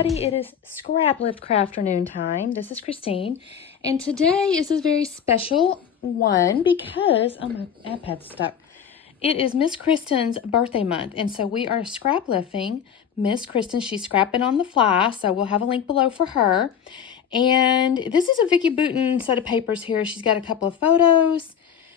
everybody, it is Scraplift Crafternoon time. This is Christine, and today is a very special one because, oh, my iPad's stuck. It is Miss Kristen's birthday month, and so we are scraplifting Miss Kristen. She's scrapping on the fly, so we'll have a link below for her. And this is a Vicki Boutin set of papers here. She's got a couple of photos.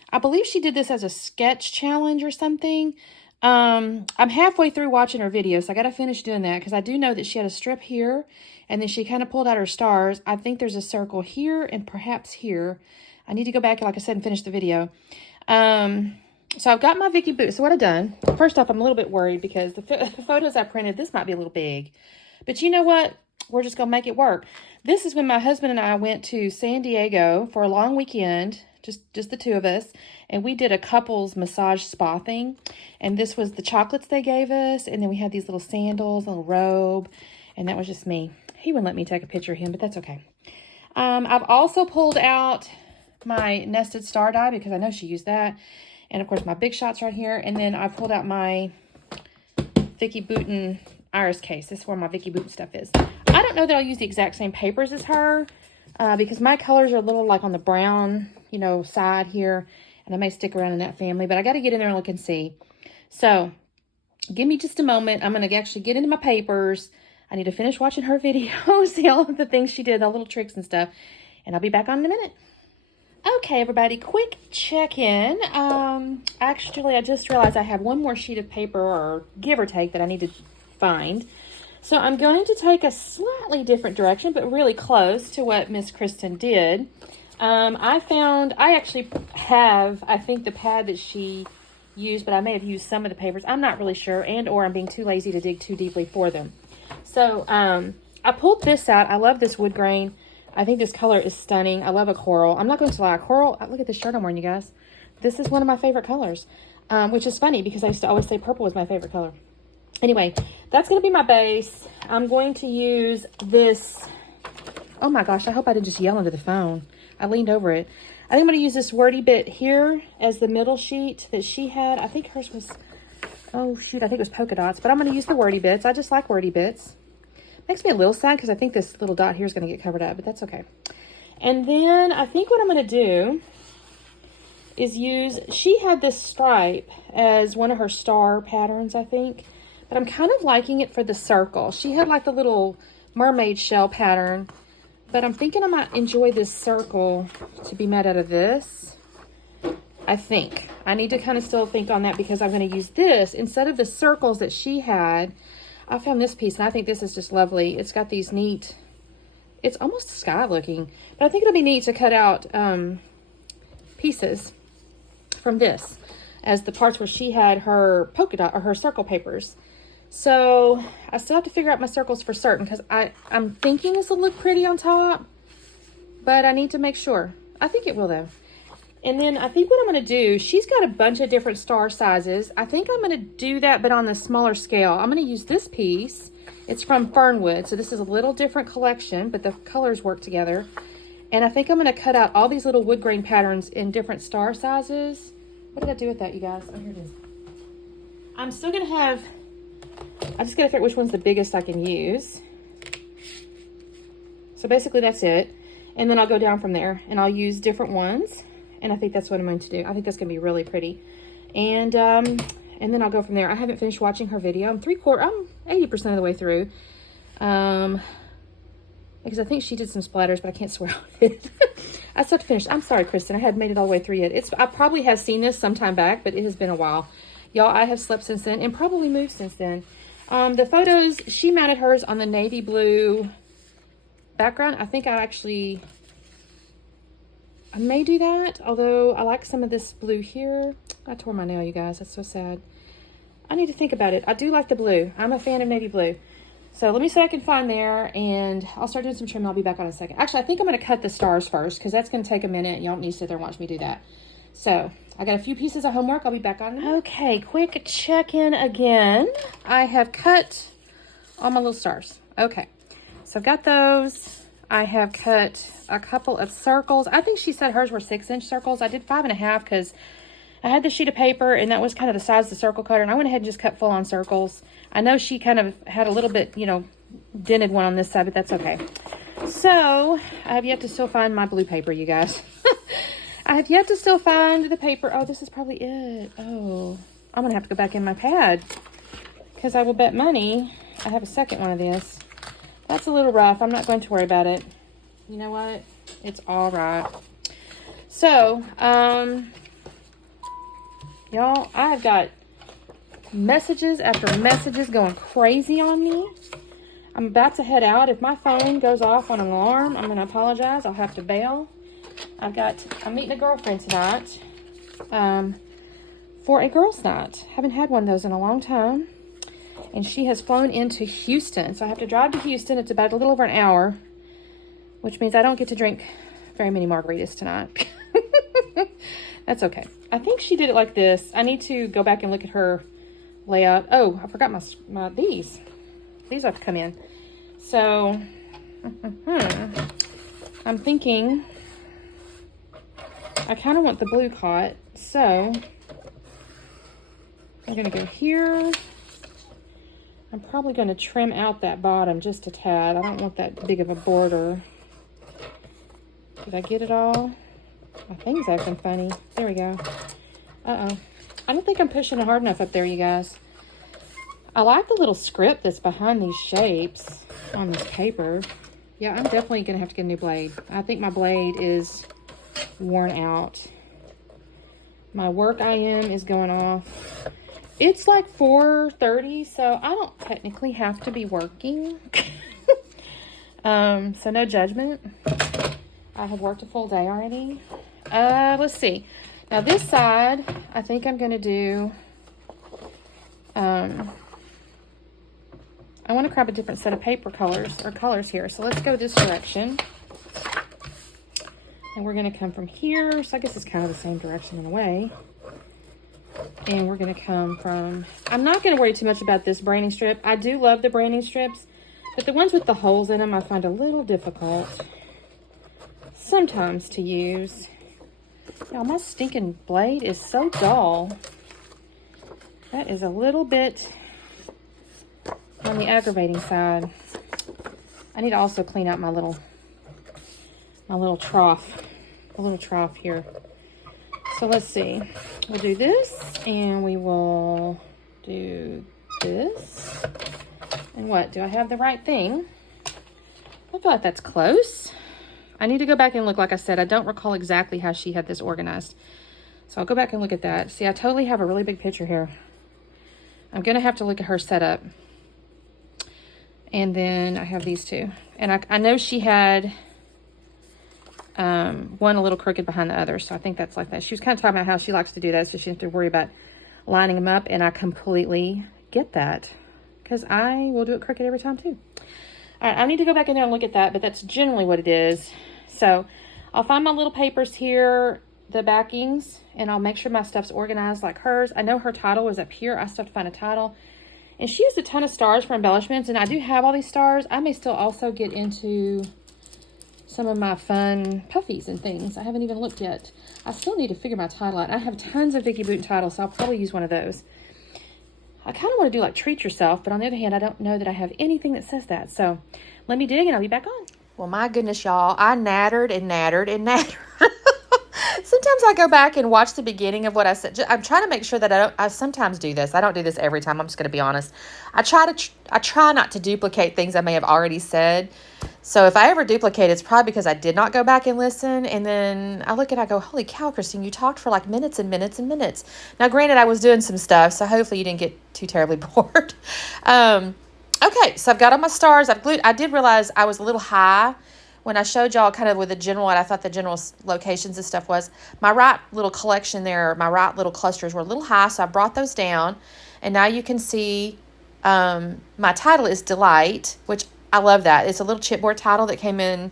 I believe she did this as a sketch challenge or something. I'm halfway through watching her video, so I got to finish doing that because I do know that she had a strip here, and then she kind of pulled out her stars. I think there's a circle here and perhaps here. I need to go back, like I said, and finish the video. So I've got my Vicki Boutin. So what I've done, first off, I'm a little bit worried because the photos I printed, this might be a little big. But you know what? We're just going to make it work. This is when my husband and I went to San Diego for a long weekend, just the two of us. And we did a couples massage spa thing. And this was the chocolates they gave us. And then we had these little sandals, a little robe. And that was just me. He wouldn't let me take a picture of him, but that's okay. I've also pulled out my nested star die because I know she used that. And, of course, my big shots right here. And then I pulled out my Vicki Boutin iris case. This is where my Vicki Boutin stuff is. I don't know that I'll use the exact same papers as her because my colors are a little like on the brown, side here. And I may stick around in that family. But I got to get in there and look and see. So, give me just a moment. I'm going to actually get into my papers. I need to finish watching her video. See all of the things she did, the little tricks and stuff. And I'll be back on in a minute. Okay, everybody, quick check-in. Actually, I just realized I have one more sheet of paper, or give or take, that I need to find. So I'm going to take a slightly different direction, but really close to what Miss Kristen did. I actually have, I think, the pad that she used, but I may have used some of the papers. I'm not really sure, or I'm being too lazy to dig too deeply for them. So I pulled this out. I love this wood grain. I think this color is stunning. I love a coral. I'm not going to lie. Coral, look at this shirt I'm wearing, you guys. This is one of my favorite colors, which is funny because I used to always say purple was my favorite color. Anyway, that's going to be my base. I'm going to use this. Oh my gosh, I hope I didn't just yell into the phone. I leaned over it. I think I'm going to use this wordy bit here as the middle sheet that she had. I think hers was, oh shoot, I think it was polka dots. But I'm going to use the wordy bits. I just like wordy bits. Makes me a little sad because I think this little dot here is going to get covered up, but that's okay. And then I think what I'm going to do is use, she had this stripe as one of her star patterns, I think. But I'm kind of liking it for the circle. She had like the little mermaid shell pattern. But I'm thinking I might enjoy this circle to be made out of this. I think. I need to kind of still think on that because I'm going to use this instead of the circles that she had. I found this piece, and I think this is just lovely. It's got these neat, it's almost sky looking, but I think it'll be neat to cut out pieces from this as the parts where she had her polka dot or her circle papers. So I still have to figure out my circles for certain because I'm thinking this will look pretty on top, but I need to make sure. I think it will though. And then I think what I'm going to do, she's got a bunch of different star sizes. I think I'm going to do that, but on the smaller scale. I'm going to use this piece. It's from Fernwood, so this is a little different collection, but the colors work together. And I think I'm going to cut out all these little wood grain patterns in different star sizes. What did I do with that, you guys? Oh, here it is. I'm still going to have, I just got to figure out which one's the biggest I can use. So basically that's it. And then I'll go down from there, and I'll use different ones. And I think that's what I'm going to do. I think that's going to be really pretty. And then I'll go from there. I haven't finished watching her video. I'm 80% of the way through. Because I think she did some splatters, but I can't swear on it. I still have to finish. I'm sorry, Kristen. I hadn't made it all the way through yet. I probably have seen this sometime back, but it has been a while. Y'all, I have slept since then and probably moved since then. The photos, she mounted hers on the navy blue background. I think I may do that, although I like some of this blue here. I tore my nail, you guys. That's so sad. I need to think about it. I do like the blue. I'm a fan of navy blue. So let me see what I can find there, and I'll start doing some trim. I'll be back on in a second. Actually, I think I'm going to cut the stars first because that's going to take a minute, and you don't need to sit there and watch me do that. So I got a few pieces of homework. I'll be back on. Okay, quick check-in again. I have cut all my little stars. Okay, so I've got those. I have cut a couple of circles. I think she said hers were 6-inch circles. I did 5.5 because I had the sheet of paper and that was kind of the size of the circle cutter. And I went ahead and just cut full on circles. I know she kind of had a little bit, dented one on this side, but that's okay. So, I have yet to still find my blue paper, you guys. I have yet to still find the paper. Oh, this is probably it. Oh, I'm going to have to go back in my pad because I will bet money I have a second one of this. That's a little rough. I'm not going to worry about it. You know what? It's all right. So, y'all, I've got messages after messages going crazy on me. I'm about to head out. If my phone goes off on an alarm, I'm going to apologize. I'll have to bail. I'm meeting a girlfriend tonight for a girls' night. Haven't had one of those in a long time. And she has flown into Houston. So I have to drive to Houston. It's about a little over an hour, which means I don't get to drink very many margaritas tonight. That's okay. I think she did it like this. I need to go back and look at her layout. Oh, I forgot my these. These have to come in. So, I'm thinking I kind of want the blue caught. So, I'm going to go here. I'm probably going to trim out that bottom just a tad. I don't want that big of a border. Did I get it all? My thing's acting funny. There we go. Uh-oh. I don't think I'm pushing it hard enough up there, you guys. I like the little script that's behind these shapes on this paper. Yeah, I'm definitely going to have to get a new blade. I think my blade is worn out. My work IM is going off. It's like 4:30, so I don't technically have to be working. So no judgment. I have worked a full day already. Let's see. Now this side, I think I'm going to do... I want to grab a different set of paper colors here. So let's go this direction. And we're going to come from here. So I guess it's kind of the same direction in a way. And we're going to come from... I'm not going to worry too much about this branding strip. I do love the branding strips. But the ones with the holes in them I find a little difficult sometimes to use. Now my stinking blade is so dull. That is a little bit... on the aggravating side. I need to also clean out my little trough. A little trough here. So let's see. We'll do this and we will do this. And what? Do I have the right thing? I feel like that's close. I need to go back and look. Like I said, I don't recall exactly how she had this organized. So I'll go back and look at that. See, I totally have a really big picture here. I'm going to have to look at her setup. And then I have these two. And I know she had one a little crooked behind the other. So I think that's like that. She was kind of talking about how she likes to do that. So she doesn't have to worry about lining them up. And I completely get that. Because I will do it crooked every time too. All right, I need to go back in there and look at that. But that's generally what it is. So I'll find my little papers here. The backings. And I'll make sure my stuff's organized like hers. I know her title was up here. I still have to find a title. And she used a ton of stars for embellishments, and I do have all these stars. I may still also get into some of my fun puffies and things. I haven't even looked yet. I still need to figure my title out. I have tons of Vicky Booten titles, so I'll probably use one of those. I kind of want to do like Treat Yourself, but on the other hand, I don't know that I have anything that says that. So let me dig, and I'll be back on. Well, my goodness, y'all. I nattered and nattered and nattered. Sometimes I go back and watch the beginning of what I said. I'm trying to make sure that I sometimes do this. I don't do this every time. I'm just going to be honest. I try not to duplicate things I may have already said. So if I ever duplicate, it's probably because I did not go back and listen. And then I look and I go, holy cow, Christine, you talked for like minutes and minutes and minutes. Now, granted, I was doing some stuff, so hopefully you didn't get too terribly bored. Okay, so I've got all my stars. I've glued. I did realize I was a little high when I showed y'all kind of with the general, what I thought the general locations and stuff was. My right little collection there, my right little clusters were a little high, so I brought those down. And now you can see my title is Delight, which I love that. It's a little chipboard title that came in,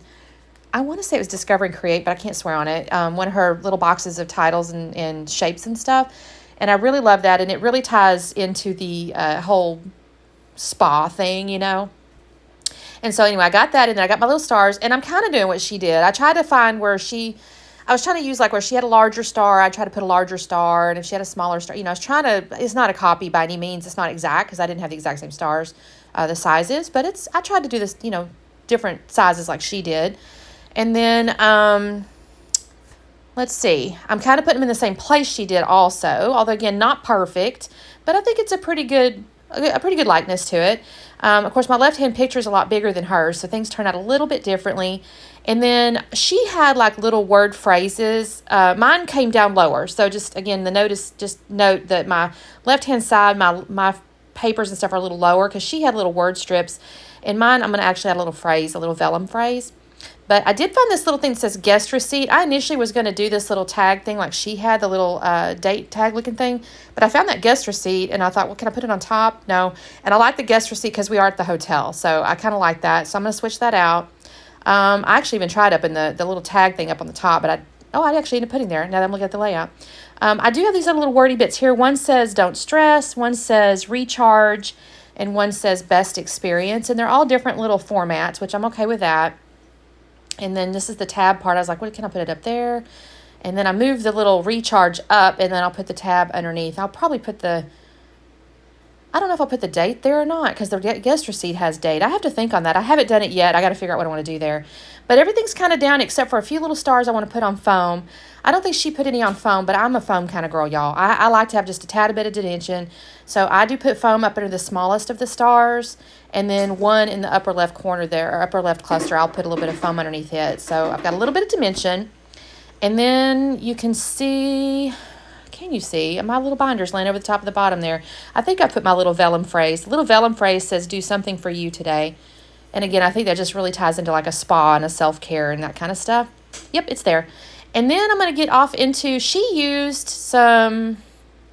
I want to say it was Discover and Create, but I can't swear on it. One of her little boxes of titles and shapes and stuff. And I really love that. And it really ties into the whole spa thing, you know. And so anyway, I got that, and then I got my little stars, and I'm kind of doing what she did. I tried to find where I was trying to use like where she had a larger star, I tried to put a larger star, and if she had a smaller star, you know, I was trying to, it's not a copy by any means, it's not exact because I didn't have the exact same stars, the sizes, but I tried to do this, you know, different sizes like she did. And then, let's see, I'm kind of putting them in the same place she did also, although again, not perfect, but I think it's a pretty good likeness to it. Of course, my left-hand picture is a lot bigger than hers, so things turn out a little bit differently. And then she had like little word phrases. Mine came down lower, so just again, just note that my left-hand side, my papers and stuff are a little lower because she had little word strips. And mine, I'm going to actually add a little phrase, a little vellum phrase. But I did find this little thing that says guest receipt. I initially was going to do this little tag thing like she had, the little date tag looking thing. But I found that guest receipt and I thought, well, can I put it on top? No. And I like the guest receipt because we are at the hotel. So I kind of like that. So I'm going to switch that out. I actually even tried up in the little tag thing up on the top. But I actually ended up putting there now that I'm looking at the layout. I do have these other little wordy bits here. One says don't stress. One says recharge. And one says best experience. And they're all different little formats, which I'm okay with that. And then this is the tab part. I was like, what can I put it up there? And then I moved the little recharge up, and then I'll put the tab underneath. I'll probably put I don't know if I'll put the date there or not, because the guest receipt has date. I have to think on that. I haven't done it yet. I got to figure out what I want to do there. But everything's kind of down except for a few little stars I want to put on foam. I don't think she put any on foam, but I'm a foam kind of girl, y'all. I like to have just a tad bit of dimension. So I do put foam up under the smallest of the stars, and then one in the upper left corner there, or upper left cluster, I'll put a little bit of foam underneath it. So I've got a little bit of dimension. And then you can see, can you see? My little binder's laying over the top of the bottom there. I think I put my little vellum phrase. The little vellum phrase says, do something for you today. And again, I think that just really ties into like a spa and a self-care and that kind of stuff. Yep, it's there. And then I'm going to get off into, she used some,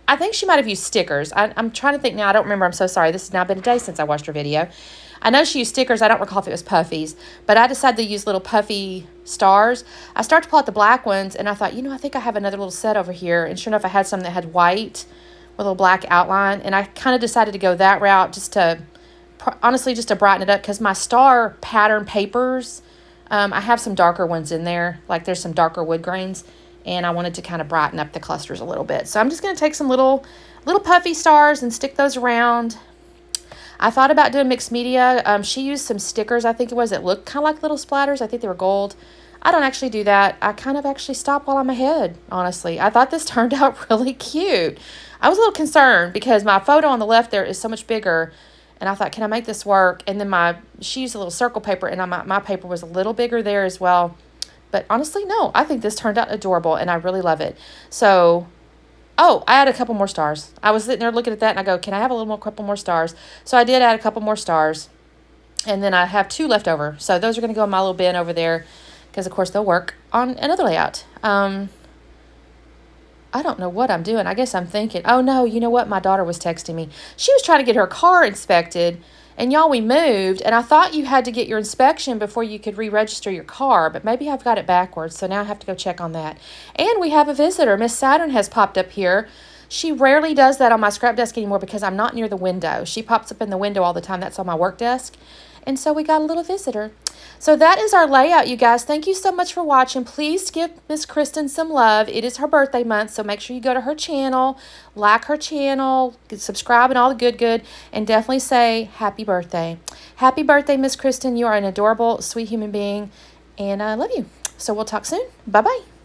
I think she might have used stickers. I'm trying to think now. I don't remember. I'm so sorry. This has now been a day since I watched her video. I know she used stickers. I don't recall if it was puffies, but I decided to use little puffy stars. I started to pull out the black ones, and I thought, you know, I think I have another little set over here. And sure enough, I had some that had white with a little black outline, and I kind of decided to go that route just to, honestly, just to brighten it up, because my star pattern papers, I have some darker ones in there, like there's some darker wood grains, and I wanted to kind of brighten up the clusters a little bit. So I'm just going to take some little puffy stars and stick those around. I thought about doing mixed media. She used some stickers, I think it was, that looked kind of like little splatters. I think they were gold. I don't actually do that. I kind of actually stop while I'm ahead, honestly. I thought this turned out really cute. I was a little concerned because my photo on the left there is so much bigger, and I thought, can I make this work? And then she used a little circle paper, and my paper was a little bigger there as well. But honestly, no, I think this turned out adorable, and I really love it. So, oh, I added a couple more stars. I was sitting there looking at that, and I go, can I have couple more stars? So I did add a couple more stars, and then I have 2 left over. So those are going to go in my little bin over there, because, of course, they'll work on another layout. I don't know what I'm doing. I guess I'm thinking, oh, no, you know what? My daughter was texting me. She was trying to get her car inspected, and y'all, we moved, and I thought you had to get your inspection before you could re-register your car, but maybe I've got it backwards, so now I have to go check on that. And we have a visitor. Miss Saturn has popped up here. She rarely does that on my scrap desk anymore because I'm not near the window. She pops up in the window all the time. That's on my work desk. And so we got a little visitor. So that is our layout, you guys. Thank you so much for watching. Please give Miss Kristen some love. It is her birthday month, so make sure you go to her channel, like her channel, subscribe and all the good, and definitely say happy birthday. Happy birthday, Miss Kristen. You are an adorable, sweet human being, and I love you. So we'll talk soon. Bye-bye.